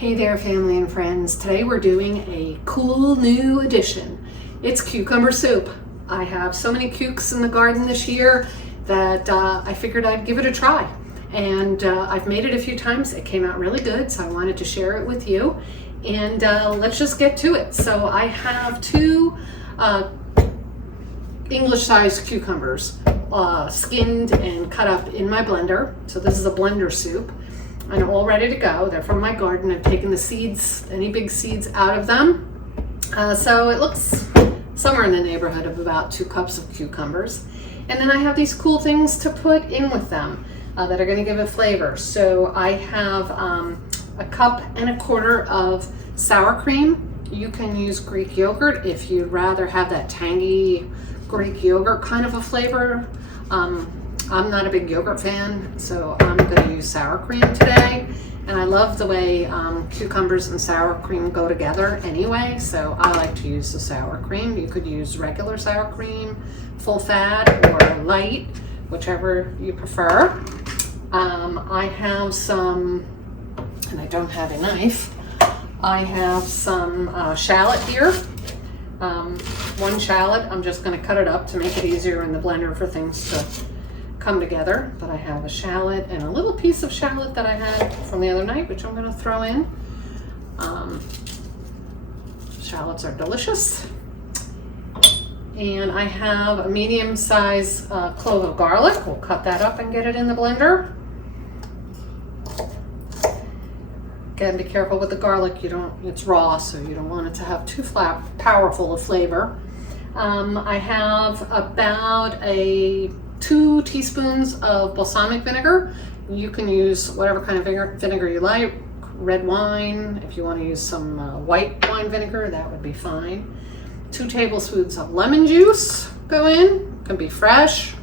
Hey there, family and friends. Today we're doing a cool new addition. It's cucumber soup. I have so many cukes in the garden this year that I figured I'd give it a try. And I've made it a few times. It came out really good, so I wanted to share it with you. And let's just get to it. So I have two English-sized cucumbers skinned and cut up in my blender. So this is a blender soup. And all ready to go. They're from my garden. I've taken the seeds, any big seeds out of them. So it looks somewhere in the neighborhood of about 2 cups of cucumbers. And then I have these cool things to put in with them that are going to give it flavor. So I have 1.25 cups of sour cream. You can use Greek yogurt if you'd rather have that tangy Greek yogurt kind of a flavor. I'm not a big yogurt fan, so I'm going to use sour cream today. And I love the way cucumbers and sour cream go together anyway, so I like to use the sour cream. You could use regular sour cream, full fat, or light, whichever you prefer. I have some, and I don't have a knife, I have some shallot here. 1 shallot. I'm just going to cut it up to make it easier in the blender for things to come together. But I have a shallot and a little piece of shallot that I had from the other night, which I'm going to throw in. Shallots are delicious. And I have a medium-sized clove of garlic. We'll cut that up and get it in the blender. Again, be careful with the garlic. It's raw, so you don't want it to have too powerful a flavor. I have about 2 teaspoons of balsamic vinegar. You can use whatever kind of vinegar you like. Red wine, if you want to use some white wine vinegar, that would be fine. 2 tablespoons of lemon juice go in. It can be fresh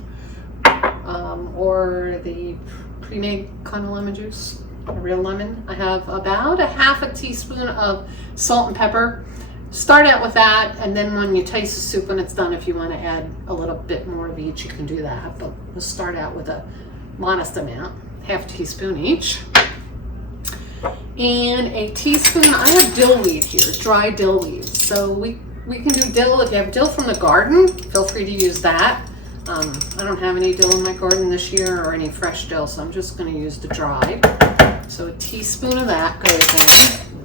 or the pre-made kind of lemon juice, a real lemon. I have about 1/2 teaspoon of salt and pepper. Start out with that, and then when you taste the soup when it's done, if you want to add a little bit more of each, you can do that. But we'll start out with a modest amount, 1/2 teaspoon each. And a teaspoon, I have dill weed here, dry dill weed. So we can do dill. If you have dill from the garden, feel free to use that. I don't have any dill in my garden this year or any fresh dill, so I'm just going to use the dried. So a teaspoon of that goes in.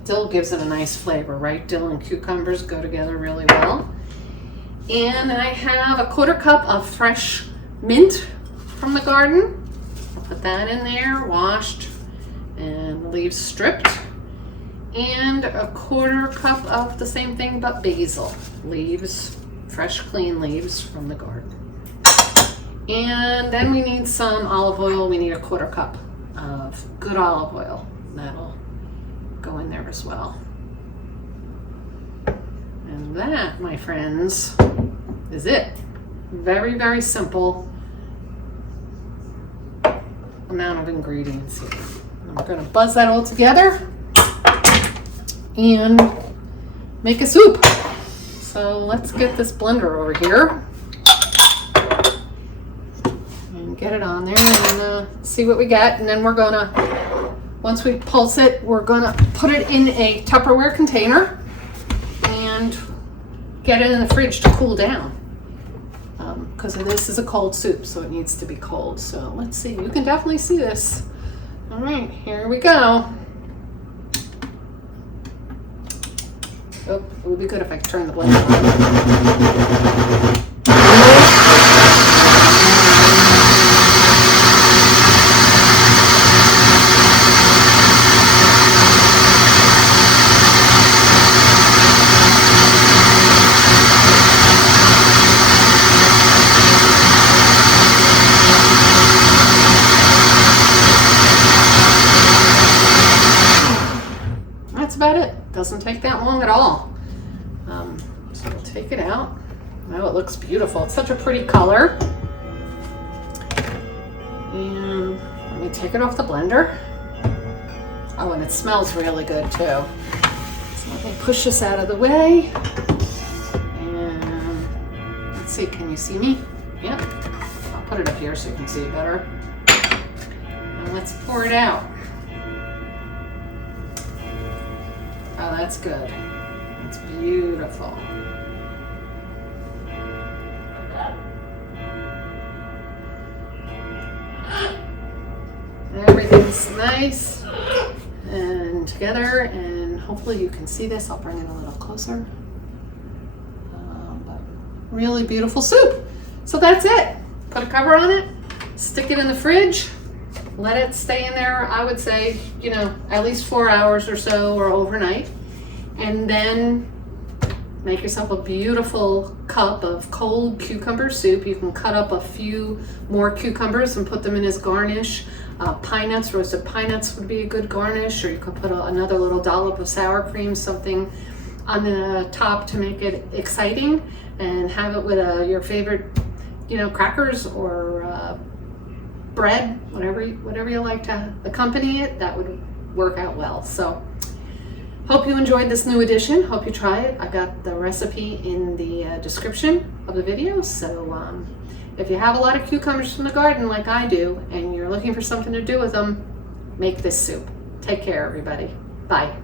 Dill gives it a nice flavor, right? Dill and cucumbers go together really well. And I have a 1/4 cup of fresh mint from the garden. I'll put that in there, washed and leaves stripped. And a 1/4 cup of the same thing, but basil leaves, fresh clean leaves from the garden. And then we need some olive oil. We need a 1/4 cup of good olive oil. That'll go in there as well. And that, my friends, is it. Very, very simple amount of ingredients here. And we're going to buzz that all together and make a soup. So let's get this blender over here and get it on there and see what we get. And then we're going to, once we pulse it, we're going to put it in a Tupperware container and get it in the fridge to cool down. Because this is a cold soup, so it needs to be cold. So let's see. You can definitely see this. All right, here we go. Oh, it would be good if I could turn the blender on. That's about it. Doesn't take that long at all. So we'll take it out. Oh, it looks beautiful. It's such a pretty color. And let me take it off the blender. Oh, and it smells really good too. So let me push this out of the way. And let's see, can you see me? Yep. I'll put it up here so you can see it better. And let's pour it out. Oh, that's good. It's beautiful. Everything's nice and together, and hopefully you can see this. I'll bring it a little closer. But really beautiful soup. So that's it. Put a cover on it, stick it in the fridge, let it stay in there, I would say, you know, at least 4 hours or so, or overnight. And then make yourself a beautiful cup of cold cucumber soup. You can cut up a few more cucumbers and put them in as garnish. Pine nuts, roasted pine nuts would be a good garnish, or you could put another little dollop of sour cream, something on the top to make it exciting, and have it with your favorite, you know, crackers or bread, whatever you like to accompany it. That would work out well. So hope you enjoyed this new edition. Hope you try it. I got the recipe in the description of the video. So if you have a lot of cucumbers from the garden like I do, and you're looking for something to do with them, make this soup. Take care, everybody. Bye.